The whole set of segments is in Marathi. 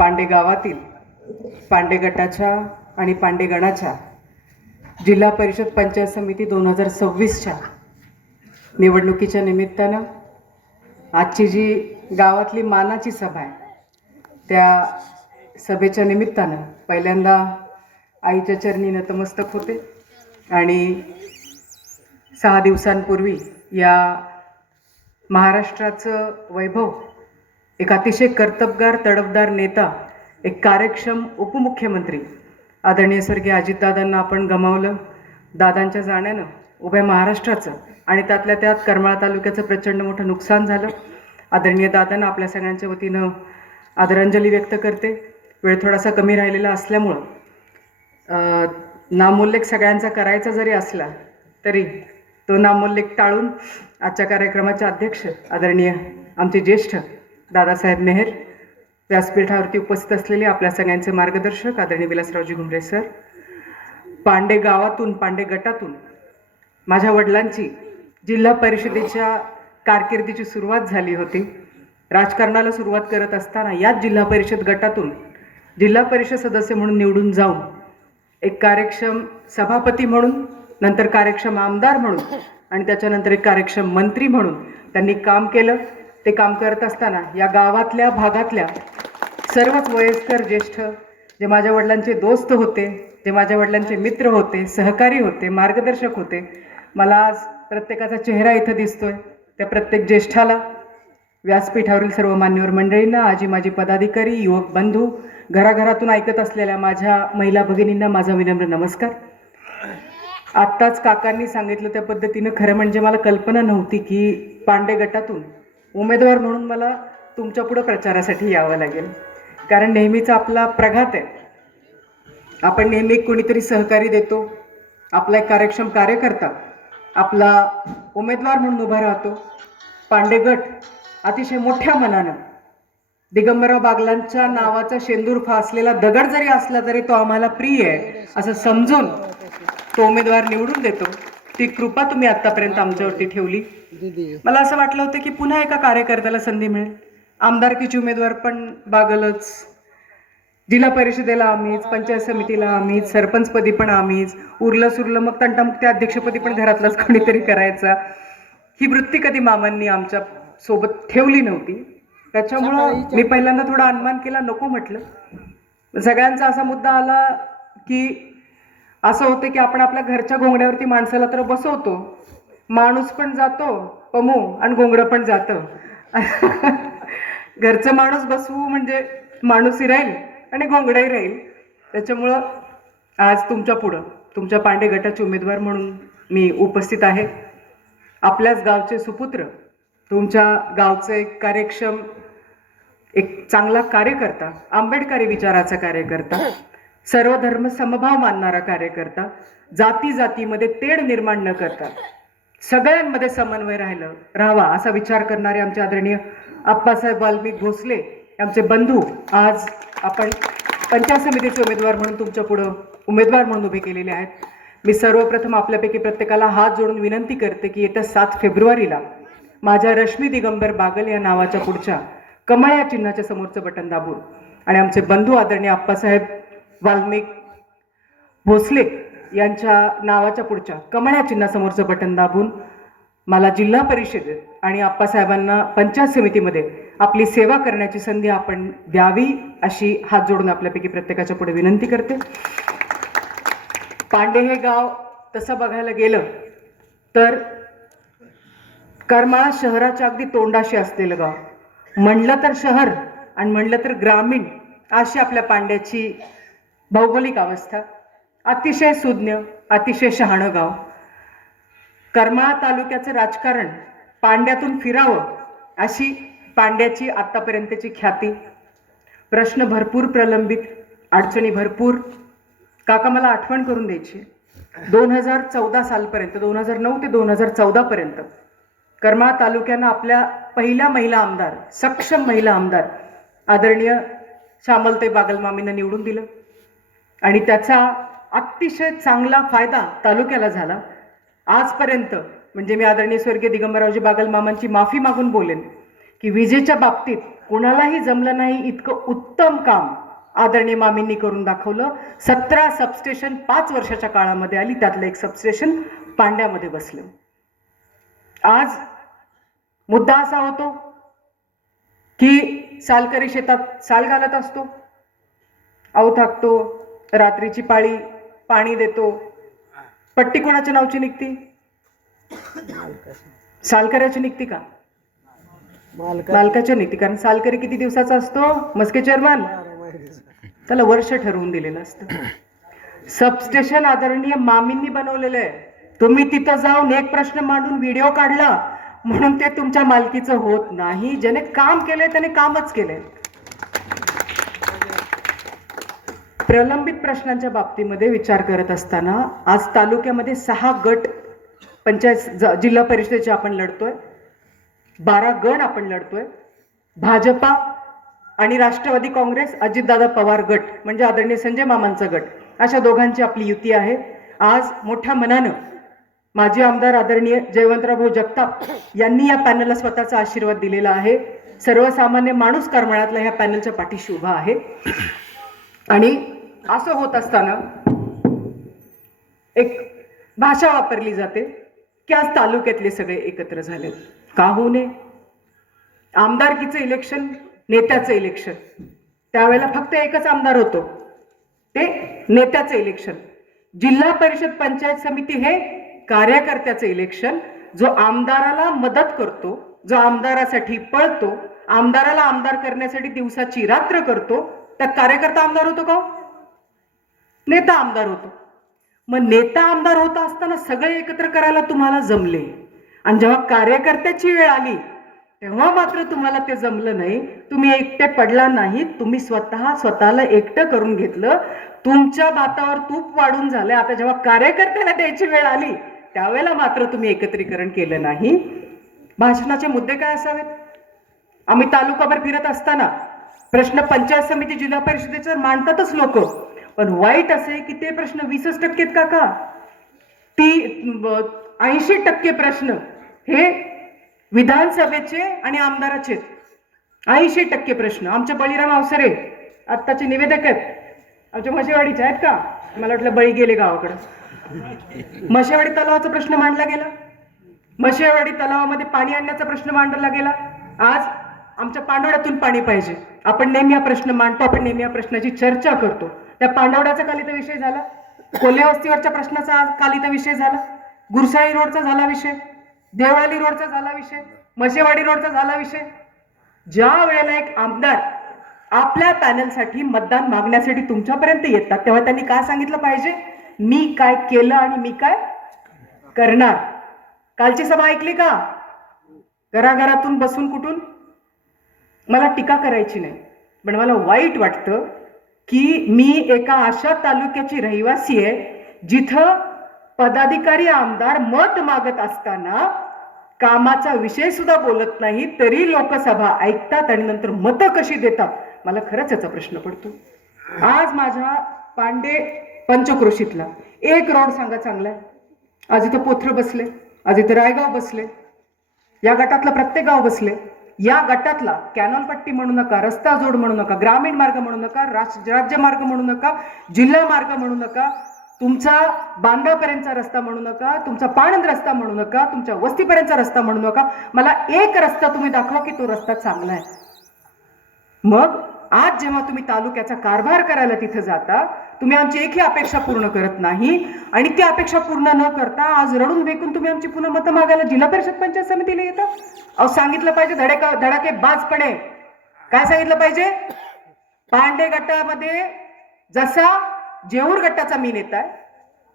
पांडे गावातील पांडे गटाच्या आणि पांडे गणाच्या जिल्हा परिषद पंचायत समिती 2026च्या निवडणुकीच्या निमित्तानं आजची जी गावातली मानाची सभा आहे त्या सभेच्या निमित्तानं पहिल्यांदा आईच्या चरणी नतमस्तक होते आणि 6 दिवसांपूर्वी या महाराष्ट्राचं वैभव एक अतिशय कर्तबगार तडफदार नेता एक कार्यक्षम उपमुख्यमंत्री आदरणीय स्वर्गीय अजितदादांना आपण गमावलं. दादांच्या जाण्यानं उभ्या महाराष्ट्राचं आणि त्यातल्या त्यात करमाळा तालुक्याचं प्रचंड मोठं नुकसान झालं. आदरणीय दादांना आपल्या सगळ्यांच्या वतीनं आदरांजली व्यक्त करते. वेळ थोडासा कमी राहिलेला असल्यामुळं नामोल्लेख सगळ्यांचा करायचा जरी असला तरी तो नामोल्लेख टाळून आजच्या कार्यक्रमाचे अध्यक्ष आदरणीय आमचे ज्येष्ठ दादासाहेब मेहर, व्यासपीठावरती उपस्थित असलेले आपल्या सगळ्यांचे मार्गदर्शक आदरणीय विलासरावजी घुमरे सर, पांडे गावातून पांडे गटातून माझ्या वडिलांची जिल्हा परिषदेच्या कारकिर्दीची सुरुवात झाली होती. राजकारणाला सुरुवात करत असताना याच जिल्हा परिषद गटातून जिल्हा परिषद सदस्य म्हणून निवडून जाऊन एक कार्यक्षम सभापती म्हणून, नंतर कार्यक्षम आमदार म्हणून आणि त्याच्यानंतर एक कार्यक्षम मंत्री म्हणून त्यांनी काम केलं. ते काम करत असताना या गावातल्या भागातल्या सर्वच वयस्कर ज्येष्ठ जे माझ्या वडिलांचे दोस्त होते, जे माझ्या वडिलांचे मित्र होते, सहकारी होते, मार्गदर्शक होते, मला आज प्रत्येकाचा चेहरा इथं दिसतोय. त्या प्रत्येक ज्येष्ठाला, व्यासपीठावरील सर्व मान्यवर मंडळींना, आजी माजी पदाधिकारी, युवक बंधू, घराघरातून ऐकत असलेल्या माझ्या महिला भगिनींना माझा विनम्र नमस्कार. आत्ताच काकांनी सांगितलं त्या पद्धतीनं खरं म्हणजे मला कल्पना नव्हती की पांडे गटातून उमेदवार म्हणून मला तुमच्या पुढं प्रचारासाठी यावं लागेल. कारण नेहमीचा आपला प्रघात आहे, आपण नेहमी कोणीतरी सहकारी देतो, आपला एक कार्यक्षम कार्यकर्ता आपला उमेदवार म्हणून उभा राहतो. पांडे गट अतिशय मोठ्या मनानं दिगंबरराव बागलांच्या नावाचा शेंदूर फासलेला दगड जरी असला तरी तो आम्हाला प्रिय आहे असं समजून तो उमेदवार निवडून देतो. ती कृपा तुम्ही आतापर्यंत आमच्यावरती ठेवली. मला असं वाटलं होतं की पुन्हा एका कार्यकर्त्याला संधी मिळेल. आमदारकीची उमेदवार पण बागलच, जिल्हा परिषदेला आम्हीच, पंचायत समितीला आम्हीच, सरपंचपदी पण आम्हीच, उरलं सुरलं मग तंटामुक्ती अध्यक्षपदी पण घरातलाच कोणीतरी करायचा. ही वृत्ती कधी मामांनी आमच्या सोबत ठेवली नव्हती. त्याच्यामुळं मी पहिल्यांदा थोडा अनुमान केला, नको म्हटलं. सगळ्यांचा असा मुद्दा आला की असं होतं की आपण आपल्या घरच्या घोंगड्यावरती माणसाला तर बसवतो, माणूस पण जातो पमू आणि घोंगडं पण जातं. घरचं माणूस बसवू म्हणजे माणूसही राहील आणि घोंगडंही राहील. त्याच्यामुळं आज तुमच्या पुढं तुमच्या पांडे गटाचे उमेदवार म्हणून मी उपस्थित आहे. आपल्याच गावचे सुपुत्र, तुमच्या गावचे एक कार्यक्षम, एक चांगला कार्यकर्ता, आंबेडकरी विचाराचा कार्यकर्ता, सर्व धर्म समभाव मानणारा कार्यकर्ता, जाती जातीमध्ये तेढ निर्माण न करता सगळ्यांमध्ये समन्वय राहावा असा विचार करणारे आमचे आदरणीय आप्पासाहेब वाल्मिक भोसले आमचे बंधू आज आपण पंचायत समितीचे उमेदवार म्हणून तुमच्या पुढं उमेदवार म्हणून उभे केलेले आहेत. मी सर्वप्रथम आपल्यापैकी प्रत्येकाला हात जोडून विनंती करते की येत्या 7 फेब्रुवारीला माझ्या रश्मी दिगंबर बागल या नावाच्या पुढच्या कमळ या चिन्हाच्या समोरचं बटन दाबून आणि आमचे बंधू आदरणीय आप्पासाहेब वाल्मिक भोसले यांच्या नावाच्या पुढच्या कमळ या चिन्हासमोरचं बटन दाबून मला जिल्हा परिषदेत आणि आप्पासाहेबांना पंचायत समितीमध्ये आपली सेवा करण्याची संधी आपण द्यावी अशी हात जोडून आपल्यापैकी प्रत्येकाच्या पुढे विनंती करते. पांडे हे गाव तसं बघायला गेलं तर करमाळा शहराच्या अगदी तोंडाशी असलेलं गाव, म्हणलं तर शहर आणि म्हणलं तर ग्रामीण अशी आपल्या पांड्याची भौगोलिक अवस्था. अतिशय सुज्ञ, अतिशय शहाणं गाव. करमाळा तालुक्याचं राजकारण पांड्यातून फिरावं अशी पांड्याची आत्तापर्यंतची ख्याती. प्रश्न भरपूर प्रलंबित, अडचणी भरपूर. काका मला आठवण करून द्यायची, 2014 सालपर्यंत, 2009 ते 2014 पर्यंत करमाळा तालुक्यानं आपल्या पहिल्या महिला आमदार, सक्षम महिला आमदार आदरणीय श्यामलताई बागलमामींना निवडून दिलं आणि त्याचा अतिशय चांगला फायदा तालुक्याला झाला. आजपर्यंत म्हणजे मी आदरणीय स्वर्गीय दिगंबररावजी बागल मामांची माफी मागून बोलेन की विजेच्या बाबतीत कुणालाही जमलं नाही इतकं उत्तम काम आदरणीय मामींनी करून दाखवलं. 17 सबस्टेशन 5 वर्षाच्या काळामध्ये आली, त्यातलं एक सबस्टेशन पांड्यामध्ये बसलं. आज मुद्दा असा होतो की सालकरी शेतात साल घालत असतो, अहो थाकतो, रात्रीची पाळी, पाणी देतो, पट्टी कोणाच्या नावची निघती? सालकऱ्याची निघती का? मालकाच्या निघती. कारण सालकरी किती दिवसाचा असतो मस्के चेअरमन? त्याला वर्ष ठरवून दिलेलं असतं. सबस्टेशन आदरणीय मामींनी बनवलेलं आहे. तुम्ही तिथं जाऊन एक प्रश्न मांडून व्हिडिओ काढला म्हणून ते तुमच्या मालकीचं होत नाही. ज्याने काम केलंय त्याने कामच केलंय. प्रलंबित प्रश्नांच्या बाबतीमध्ये विचार करत असताना आज तालुक्यामध्ये 6 गट पंचायत जिल्हा परिषदेचे आपण लढतोय, 12 गण आपण लढतोय. भाजपा आणि राष्ट्रवादी काँग्रेस अजितदादा पवार गट म्हणजे आदरणीय संजय मामांचा गट, अशा दोघांची आपली युती आहे. आज मोठ्या मनानं माजी आमदार आदरणीय जयवंतराव जगताप यांनी या पॅनलला स्वतःचा आशीर्वाद दिलेला आहे. सर्वसामान्य माणूस करमाळ्यातला ह्या पॅनलच्या पाठीशी उभा आहे. आणि असं होत असताना एक भाषा वापरली जाते की आज तालुक्यातले सगळे एकत्र झाले. का होऊ नये? आमदारकीचं इलेक्शन, नेत्याचं इलेक्शन, त्यावेळेला फक्त एकच आमदार होतो, ते नेत्याचं इलेक्शन. जिल्हा परिषद पंचायत समिती हे कार्यकर्त्याचं इलेक्शन, जो आमदाराला मदत करतो, जो आमदारासाठी पळतो, आमदाराला आमदार करण्यासाठी दिवसाची रात्र करतो, त्यात कार्यकर्ता आमदार होतो का? नेता आमदार होतो. मग नेता आमदार होत असताना सगळे एकत्र करायला तुम्हाला जमले, आणि जेव्हा कार्यकर्त्याची वेळ आली तेव्हा मात्र तुम्हाला ते जमलं नाही. तुम्ही एकटे पडला नाही, तुम्ही स्वतःला एकटं करून घेतलं. तुमच्या भातावर तूप वाढून झालं. आता जेव्हा कार्यकर्त्याला द्यायची वेळ आली त्यावेळेला मात्र तुम्ही एकत्रीकरण केलं नाही. भाषणाचे मुद्दे काय असावेत? आम्ही तालुकाभर फिरत असताना प्रश्न पंचायत समिती जिल्हा परिषदेचे मांडतातच लोक, पण वाईट असे की ते प्रश्न 20% का 80% प्रश्न हे विधानसभेचे आणि आमदाराचे. 80% प्रश्न आमचे बळीराम अवसरे आत्ताचे निवेदक आहेत, आमच्या म्हशेवाडीचे आहेत का? मला वाटलं बळी गेले गावाकडे. म्हशेवाडी तलावाचा प्रश्न मांडला गेला, म्हशेवाडी तलावामध्ये पाणी आणण्याचा प्रश्न मांडला गेला. आज आमच्या पांडवड्यातून पाणी पाहिजे, आपण नेहमी हा प्रश्न मांडतो, आपण नेहमी या प्रश्नाची चर्चा करतो. त्या पांडवड्याचा काल इथं विषय झाला, कोल्हे वस्तीवरच्या प्रश्नाचा काल इथं विषय झाला, गुरसाळी रोडचा झाला विषय, देवळाली रोडचा झाला विषय, म्हशेवाडी रोडचा झाला विषय. ज्या वेळेला एक आमदार आपल्या पॅनलसाठी मतदान मागण्यासाठी तुमच्यापर्यंत येतात तेव्हा त्यांनी काय सांगितलं पाहिजे? मी काय केलं आणि मी काय करणार. कालची सभा ऐकली का? घराघरातून बसून कुठून? मला टीका करायची नाही, पण मला वाईट वाटतं की मी एका अशा तालुक्याची रहिवासी आहे जिथं पदाधिकारी आमदार मत मागत असताना कामाचा विषय सुद्धा बोलत नाही, तरी लोकसभा ऐकतात आणि नंतर मतं कशी देतात. मला खरंच याचा प्रश्न पडतो. आज माझ्या पांडे पंचक्रोशीतला एक रोड सांगा चांगला आहे. आज इथं पोथ्र बसले, आज इथं रायगाव बसले, या गटातलं प्रत्येक गाव बसले. या गटातला कॅनॉन पट्टी म्हणू नका, रस्ता जोड म्हणू नका, ग्रामीण मार्ग म्हणू नका, राज्य मार्ग म्हणू नका, जिल्हा मार्ग म्हणू नका, तुमचा बांधापर्यंतचा रस्ता म्हणू नका, तुमचा पाणंद रस्ता म्हणू नका, तुमच्या वस्तीपर्यंतचा रस्ता म्हणू नका. मला एक रस्ता तुम्ही दाखवा की तो रस्ता चांगला आहे. मग आज जेव्हा तुम्ही तालुक्याचा कारभार करायला तिथं जाता, तुम्ही आमची एकही अपेक्षा पूर्ण करत नाही, आणि ती अपेक्षा पूर्ण न करता आज रडून भेकून तुम्ही आमची पुन्हा मतं मागायला जिल्हा परिषद पंचायत समितीला येता. अहो सांगितलं पाहिजे धडाके बाजपणे. काय सांगितलं पाहिजे? पांडे गटामध्ये जसा जेऊर गटाचा मी नेता आहे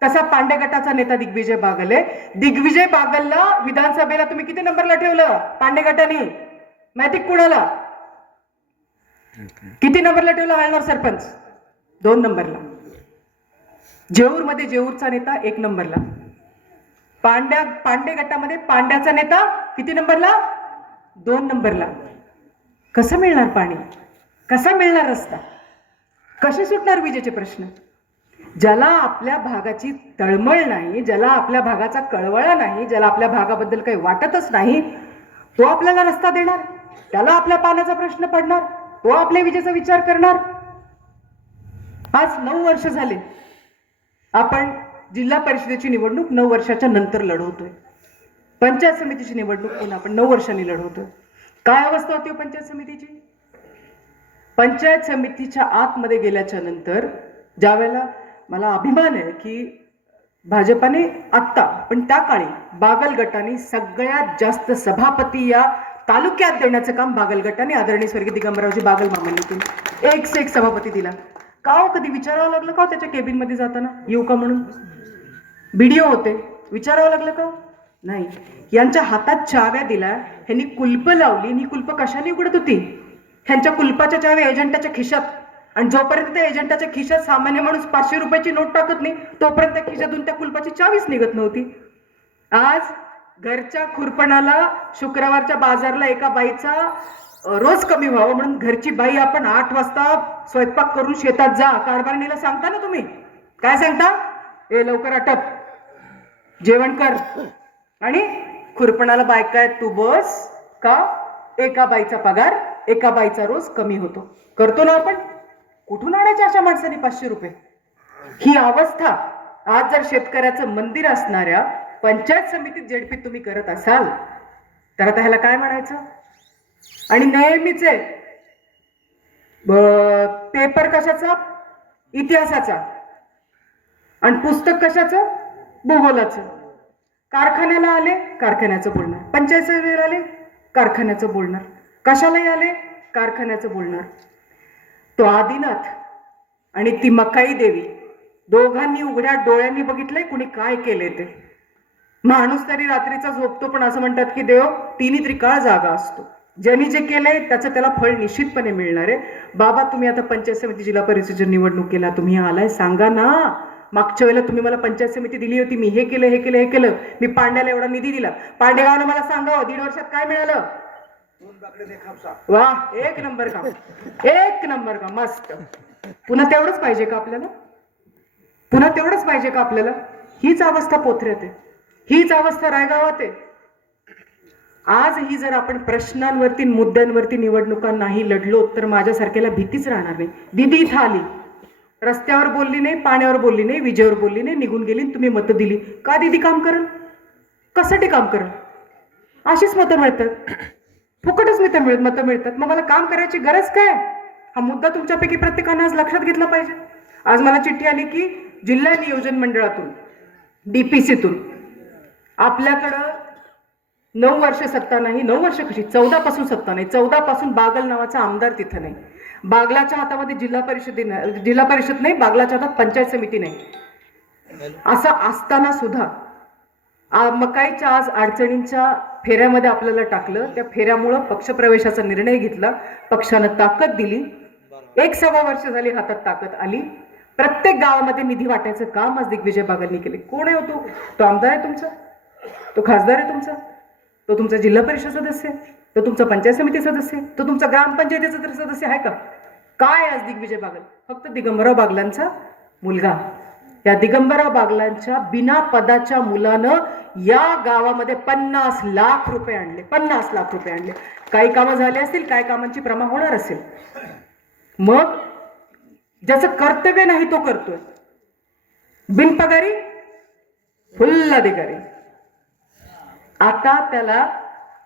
तसा पांडे गटाचा नेता दिग्विजय बागल आहे. दिग्विजय बागलला विधानसभेला तुम्ही किती नंबरला ठेवलं? पांडे गटाने माहिती कुणाला? किती नंबरला ठेवला? हळणार सरपंच 2 नंबरला. जेऊर मध्ये जेऊरचा नेता 1 नंबरला. पांडे गटामध्ये पांड्याचा नेता किती नंबरला? 2 नंबरला. कसं मिळणार पाणी? कसा मिळणार रस्ता? कसे सुटणार विजेचे प्रश्न? ज्याला आपल्या भागाची तळमळ नाही, ज्याला आपल्या भागाचा कळवळा नाही, ज्याला आपल्या भागाबद्दल काही वाटतच नाही, तो आपल्याला रस्ता देणार? त्याला आपल्या पाण्याचा प्रश्न पडणार, तो आपल्या विजेचा विचार करणार. आज 9 वर्ष झाले आपण जिल्हा परिषदेची निवडणूक 9 वर्षाच्या नंतर लढवतोय. पंचायत समितीची निवडणूक पण आपण 9 वर्षांनी लढवतोय. काय अवस्था होती पंचायत समितीची? पंचायत समितीच्या आतमध्ये गेल्याच्या नंतर ज्यावेळेला मला अभिमान आहे की भाजपाने आत्ता पण त्या काळी बागल गटाने सगळ्यात जास्त सभापती या तालुक्यात देण्याचं काम बागल गटाने आदरणीय स्वर्गीय दिगंबररावजी बागल मामांनी केलं. एक से एक सभापती दिला. का हो, कधी विचारावं लागलं का त्याच्या केबिन मध्ये जाताना येऊ का म्हणून? बीडीओ होते, विचारावं लागलं का? नाही. यांच्या हातात चाव्या दिल्या, ह्यांनी कुलप लावली. ही कुलप कशाने उघडत होती? ह्यांच्या कुलपाच्या चाव्या एजंटाच्या खिशात. आणि जोपर्यंत त्या एजंटाच्या खिशात सामान्य माणूस 500 रुपयाची नोट टाकत नाही तोपर्यंत त्या खिशातून त्या कुलपाची चावीच निघत नव्हती. आज घरच्या खुरपणाला शुक्रवारच्या बाजारला एका बाईचा रोज कमी व्हावं म्हणून घरची बाई आपण 8 वाजता स्वयंपाक करून शेतात जा कारभारणीला सांगता ना तुम्ही. काय सांगता? ए लवकर आटप, जेवण कर. आणि खुरपणाला बायका तू बस का? एका बाईचा पगार, एका बाईचा रोज कमी होतो. करतो ना आपण? कुठून आणायचे अशा माणसांनी 500 रुपये? ही अवस्था आज जर शेतकऱ्याचं मंदिर असणाऱ्या पंचायत समितीत जेडपीत तुम्ही करत असाल तर आता ह्याला काय म्हणायचं? आणि नेहमीच आहे पेपर कशाचा? इतिहासाचा. आणि पुस्तक कशाचं? भूगोलाचं. कारखान्याला आले कारखान्याचं बोलणार, पंचायत समितीला आले कारखान्याचं बोलणार, कशालाही आले कारखान्याचं बोलणार. तो आदिनाथ आणि ती मकाई देवी दोघांनी उघड्या डोळ्यांनी बघितलंय कुणी काय केले ते. माणूस तरी रात्रीचा झोपतो पण असं म्हणतात की देव तिन्ही त्रिकाळ जागा असतो. ज्यांनी जे केलंय त्याचं त्याला फळ निश्चितपणे मिळणार आहे. बाबा तुम्ही आता पंचायत समिती जिल्हा परिषदेची निवडणूक केला, तुम्ही आलाय सांगा ना. मागच्या वेळेला तुम्ही मला पंचायत समिती दिली होती, मी हे केलं हे केलं हे केलं, मी पांड्याला एवढा निधी दिला. पांडेगावनं मला सांगावं 1.5 वर्षात काय मिळालं? वा, एक नंबर काम, एक नंबर काम, मस्त. पुन्हा तेवढंच पाहिजे का आपल्याला? पुन्हा तेवढंच पाहिजे का आपल्याला? हीच अवस्था पोथऱ्यात आहे, हीच अवस्था रायगावात आहे. आज ही जर आपण प्रश्नांवरती मुद्द्यांवरती निवडणुका नाही लढलो तर माझ्यासारख्याला भीतीच राहणार नाही. दिदी इथं आली, रस्त्यावर बोलली नाही, पाण्यावर बोलली नाही, विजेवर बोलली नाही, निघून गेली, तुम्ही मतं दिली. का दिदी काम करल? कशासाठी काम करल? अशीच मतं मिळतात, फुकटच मतं मिळतात. मग मला काम करायची गरज काय? हा मुद्दा तुमच्यापैकी प्रत्येकाने आज लक्षात घेतला पाहिजे. आज मला चिठ्ठी आली की जिल्हा नियोजन मंडळातून डीपीसीतून आपल्याकडं 9 वर्ष सत्ता नाही. 9 वर्ष कशी? 14 पासून सत्ता नाही. 14 पासून बागल नावाचा आमदार तिथं नाही. बागलाच्या हातामध्ये जिल्हा परिषद नाही, बागलाच्या हातात पंचायत समिती नाही. असं असताना सुद्धा मकाईच्या आज अडचणींच्या फेऱ्यामध्ये आपल्याला टाकलं. त्या फेऱ्यामुळं पक्षप्रवेशाचा निर्णय घेतला, पक्षानं ताकद दिली. 1-1.25 वर्ष झाली हातात ताकद आली. प्रत्येक गावामध्ये निधी वाटायचं काम आज दिग्विजय बागलनी केले. कोण आहे होतो? तो आमदार आहे तुमचा, तो खासदार आहे तुमचा, तो तुमचा जिल्हा परिषद सदस्य आहे, तो तुमचा पंचायत समिती सदस्य आहे, तो तुमचा ग्रामपंचायतीचा सदस्य आहे का? काय आज दिग्विजय बागल? फक्त दिगंबरराव बागलांचा मुलगा. या दिगंबरराव बागलांच्या बिना पदाच्या मुलानं या गावामध्ये 50 लाख रुपये आणले. 50 लाख रुपये आणले. काही कामं झाले असतील, काही कामांची प्रमा होणार असेल. मग ज्याचं कर्तव्य नाही तो करतोय. बिनपगारी, फुल्ल अधिकारी. आता त्याला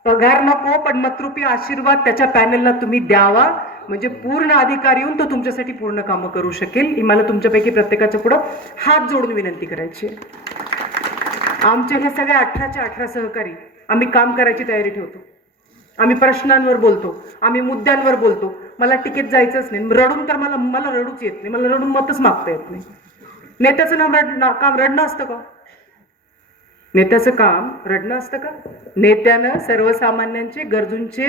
पगार नको पण मतरूपी आशीर्वाद त्याच्या पॅनलला तुम्ही द्यावा, म्हणजे पूर्ण अधिकारी येऊन तो तुमच्यासाठी पूर्ण कामं करू शकेल. ही मला तुमच्यापैकी प्रत्येकाच्या पुढं हात जोडून विनंती करायची. आमचे हे सगळे 18च्या 18 सहकारी आम्ही काम करायची तयारी ठेवतो. आम्ही प्रश्नांवर बोलतो, आम्ही मुद्द्यांवर बोलतो. मला टिकेत जायचंच नाही. रडून तर मला रडूच येत नाही. मला रडून मतच मागता येत नाही. नेत्याचं काम रडणं असतं का? नेत्याचं काम रडणं असतं का? नेत्यानं सर्वसामान्यांचे गरजूंचे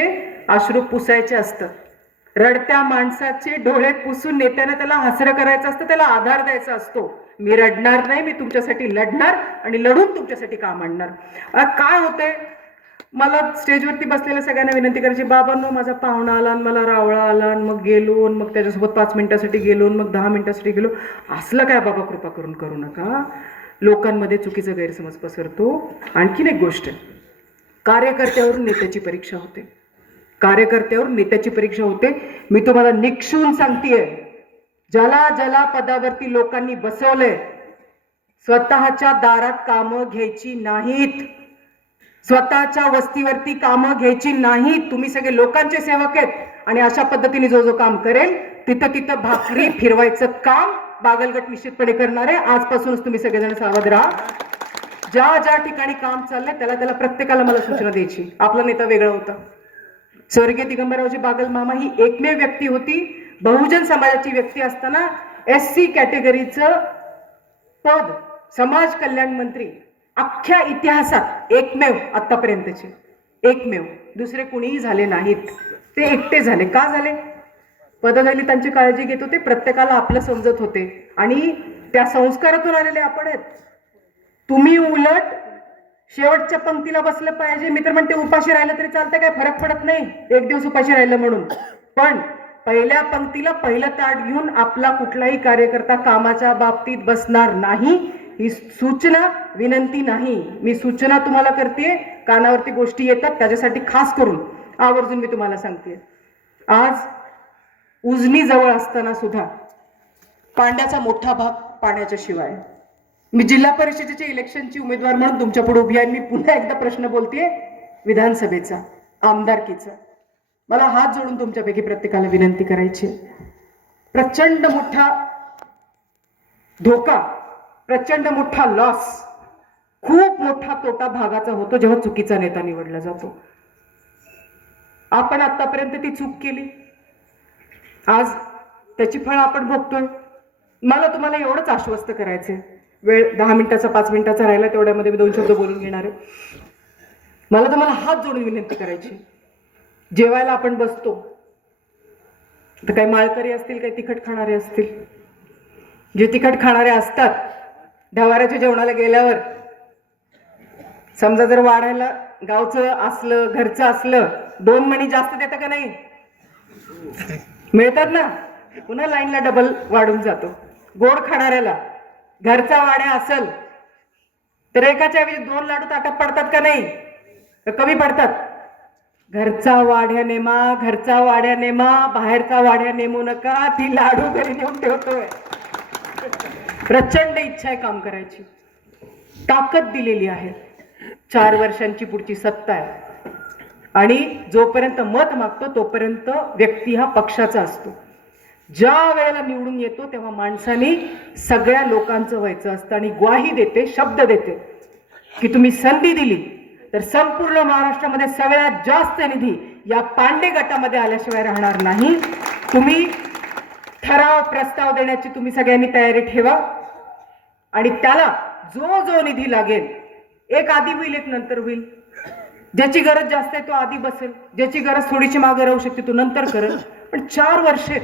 अश्रू पुसायचे असतं. रडत्या माणसाचे डोळे पुसून नेत्यानं त्याला हसरं करायचं असतं, त्याला आधार द्यायचा असतो. मी रडणार नाही, मी तुमच्यासाठी लढणार आणि लढून तुमच्यासाठी काम आणणार. काय होतंय? मला स्टेजवरती बसलेल्या सगळ्यांना विनंती करायची, बाबांनो माझा पाहुणा आला आणि मला रावळा आला आणि मग गेलो आणि मग त्याच्यासोबत 5 मिनिटासाठी गेलो आणि मग 10 मिनिटासाठी गेलो. असलं काय बाबा कृपा करून करू नका. लोकांमध्ये चुकीचा गैरसमज पसरतो. आणखीन एक गोष्ट, कार्यकर्त्यावरून नेत्याची परीक्षा होते. कार्यकर्त्यावर नेत्याची परीक्षा होते. मी तुम्हाला निक्षून सांगतेय, ज्याला ज्याला पदावरती लोकांनी बसवलंय, स्वतःच्या दारात कामं घ्यायची नाहीत, स्वतःच्या वस्तीवरती कामं घ्यायची नाहीत. तुम्ही सगळे लोकांचे सेवक आहेत आणि अशा पद्धतीने जो जो काम करेल तिथं तिथं भाकरी फिरवायचं काम बागलगट निश्चितपणे करणार आहे. आजपासूनच तुम्ही सगळेजण सावध राहा. ज्या ज्या ठिकाणी काम चाललंय त्याला प्रत्येकाला मला सूचना द्यायची. आपला नेता वेगळा होता. स्वर्गीय दिगंबररावजी बागल मामा ही एकमेव व्यक्ती होती, बहुजन समाजाची व्यक्ती असताना SC कॅटेगरीचं पद समाज कल्याण मंत्री अख्ख्या इतिहासात एकमेव, आतापर्यंतचे एकमेव, दुसरे कुणीही झाले नाहीत. ते एकटे झाले. का झाले? पददलितांची काळजी घेत होते, प्रत्येकाला आपलं समजत होते आणि त्या संस्कारातून आलेले आपण आहेत. तुम्ही उलट शेवटच्या पंक्तीला बसलं पाहिजे. मी तर म्हणते उपाशी राहिलं तरी चालतं, काय फरक पडत नाही एक दिवस उपाशी राहिलं म्हणून, पण पहिल्या पंक्तीला पहिलं ताट घेऊन आपला कुठलाही कार्यकर्ता कामाच्या बाबतीत बसणार नाही. ही सूचना, विनंती नाही. मी सूचना तुम्हाला करते, कानावरती गोष्टी येतात त्याच्यासाठी खास करून आवर्जून मी तुम्हाला सांगते. आज उजनी जवळ असताना सुद्धा पांड्याचा मोठा भाग पाण्याच्या शिवाय. मी जिल्हा परिषदेच्या इलेक्शनची उमेदवार म्हणून तुमच्या पुढे उभी आहे. मी पुन्हा एकदा प्रश्न बोलतेय, विधानसभेचा, आमदारकीचा. मला हात जोडून तुमच्यापैकी प्रत्येकाला विनंती करायची, प्रचंड मोठा धोका, प्रचंड मोठा लॉस, खूप मोठा तोटा भागाचा होतो जेव्हा चुकीचा नेता निवडला जातो. आपण आतापर्यंत ती चूक केली, आज त्याची फळ आपण भोगतोय. मला तुम्हाला एवढंच आश्वस्त करायचंय, वेळ 10 मिनिटाचा 5 मिनिटाचा राहिला, तेवढ्यामध्ये मी 2 शब्द बोलून घेणार आहे. मला तुम्हाला हात जोडून विनंती करायची, जेवायला आपण बसतो तर काही माळकरी असतील, काही तिखट खाणारे असतील. जे तिखट खाणारे असतात, ढवाऱ्याच्या जेवणाला गेल्यावर समजा जर वाढायला गावचं असलं, घरचं असलं, 2 मणी जास्त देतं का नाही? मिळतात ना, पुन्हा लाईनला डबल वाढून जातो. गोड खाणाऱ्याला घरचा वाड्या असेल तर एकाच्या ऐवजी 2 लाडू ताटात पडतात का नाही? तर कमी पडतात. घरचा वाड्या नेमा, घरचा वाड्या नेमा, बाहेरचा वाड्या नेमू नका. ती लाडू घरी नेऊन ठेवतोय. प्रचंड इच्छा आहे काम करायची, ताकद दिलेली आहे, 4 वर्षांची पुढची सत्ता आहे आणि जोपर्यंत मत मागतो तोपर्यंत व्यक्ती हा पक्षाचा असतो. ज्या वेळेला निवडून येतो तेव्हा माणसाने सगळ्या लोकांचं व्हायचं असतं आणि ग्वाही देते, शब्द देते की तुम्ही संधी दिली तर संपूर्ण महाराष्ट्रामध्ये सगळ्यात जास्त निधी या पांडे गटामध्ये आल्याशिवाय राहणार नाही. तुम्ही ठराव, प्रस्ताव देण्याची तुम्ही सगळ्यांनी तयारी ठेवा आणि त्याला जो जो निधी लागेल, एक आधी होईल, एक नंतर होईल. ज्याची गरज जास्त आहे तो आधी बसेल, ज्याची गरज थोडीशी मागे राहू शकते तो नंतर करेल. पण 4 वर्षे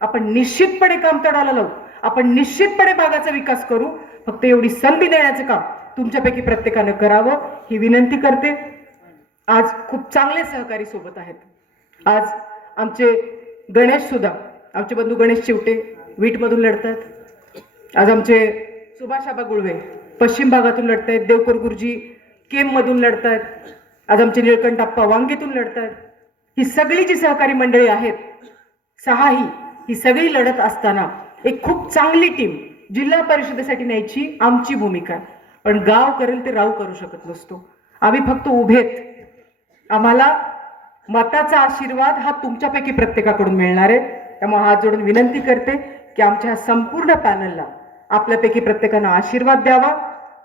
आपण निश्चितपणे काम तडाला लावू, आपण निश्चितपणे भागाचा विकास करू. फक्त एवढी संधी देण्याचं काम तुमच्यापैकी प्रत्येकानं करावं ही विनंती करते. आज खूप चांगले सहकारी सोबत आहेत. आज आमचे गणेश सुद्धा, आमचे बंधू गणेश चिवटे वीटमधून लढतात. आज आमचे सुभाषाबा गुळवे पश्चिम भागातून लढतायत. देवकर गुरुजी केममधून लढतायत. आज आमचे निळकंठप्पा वांगीतून लढतायत. ही सगळी जी सहकारी मंडळी आहेत, 6 ही सगळी लढत असताना एक खूप चांगली टीम जिल्हा परिषदेसाठी न्यायची आमची भूमिका आहे. पण गाव करेल ते राव करू शकत नसतो. आम्ही फक्त उभेत. आम्हाला मताचा आशीर्वाद हा तुमच्यापैकी प्रत्येकाकडून मिळणार आहे. त्यामुळे हात जोडून विनंती करते की आमच्या संपूर्ण पॅनलला आपल्यापैकी प्रत्येकानं आशीर्वाद द्यावा.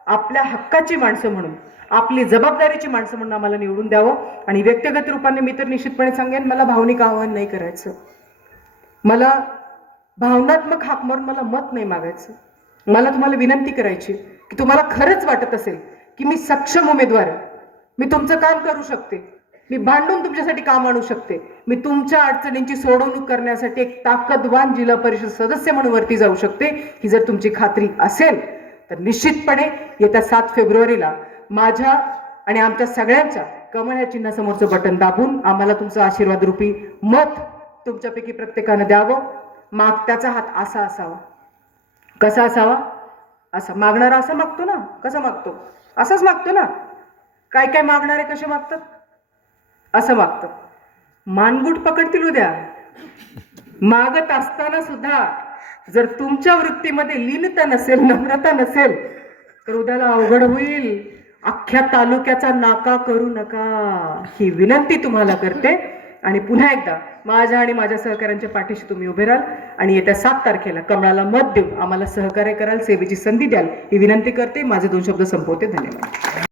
आपल्या हक्काची माणसं म्हणून, आपली जबाबदारीची माणसं म्हणून आम्हाला निवडून द्यावं. आणि व्यक्तिगत रूपाने मी तर निश्चितपणे सांगेन, मला भावनिक आवाहन नाही करायचं, मला भावनात्मक हाक मारून मला मत नाही मागायचं. मला तुम्हाला विनंती करायची की तुम्हाला खरंच वाटत असेल की मी सक्षम उमेदवार आहे, मी तुमचं काम करू शकते, मी भांडून तुमच्यासाठी काम आणू शकते, मी तुमच्या अडचणींची सोडवणूक करण्यासाठी एक ताकदवान जिल्हा परिषद सदस्य म्हणून वरती जाऊ शकते, ही जर तुमची खात्री असेल तर निश्चितपणे येत्या 7 फेब्रुवारीला माझ्या आणि आमच्या सगळ्यांच्या कमळ या चिन्हासमोरचं बटन दाबून आम्हाला तुमचं आशीर्वाद रूपी मत तुमच्यापैकी प्रत्येकानं द्यावं. मागत्याचा हात असा असावा. कसा असावा? असा. मागणारा असा मागतो ना, कसा मागतो? असाच मागतो ना. काय काय मागणारे कसे मागतात? असं मागतात. मानगुट पकडतील उद्या. मागत असताना सुद्धा जर तुमच्या वृत्तीमध्ये लीनता नसेल, नम्रता नसेल, तर उद्याला अवघड होईल. अख्ख्या तालुक्याचा नाका करू नका ही विनंती तुम्हाला करते. आणि पुन्हा एकदा माझ्या आणि माझ्या सहकाऱ्यांच्या पाठीशी तुम्ही उभे राहाल आणि येत्या 7 तारखेला कमळाला मत देऊन आम्हाला सहकार्य कराल, सेवेची संधी द्याल ही विनंती करते. माझे 2 शब्द संपवते. धन्यवाद.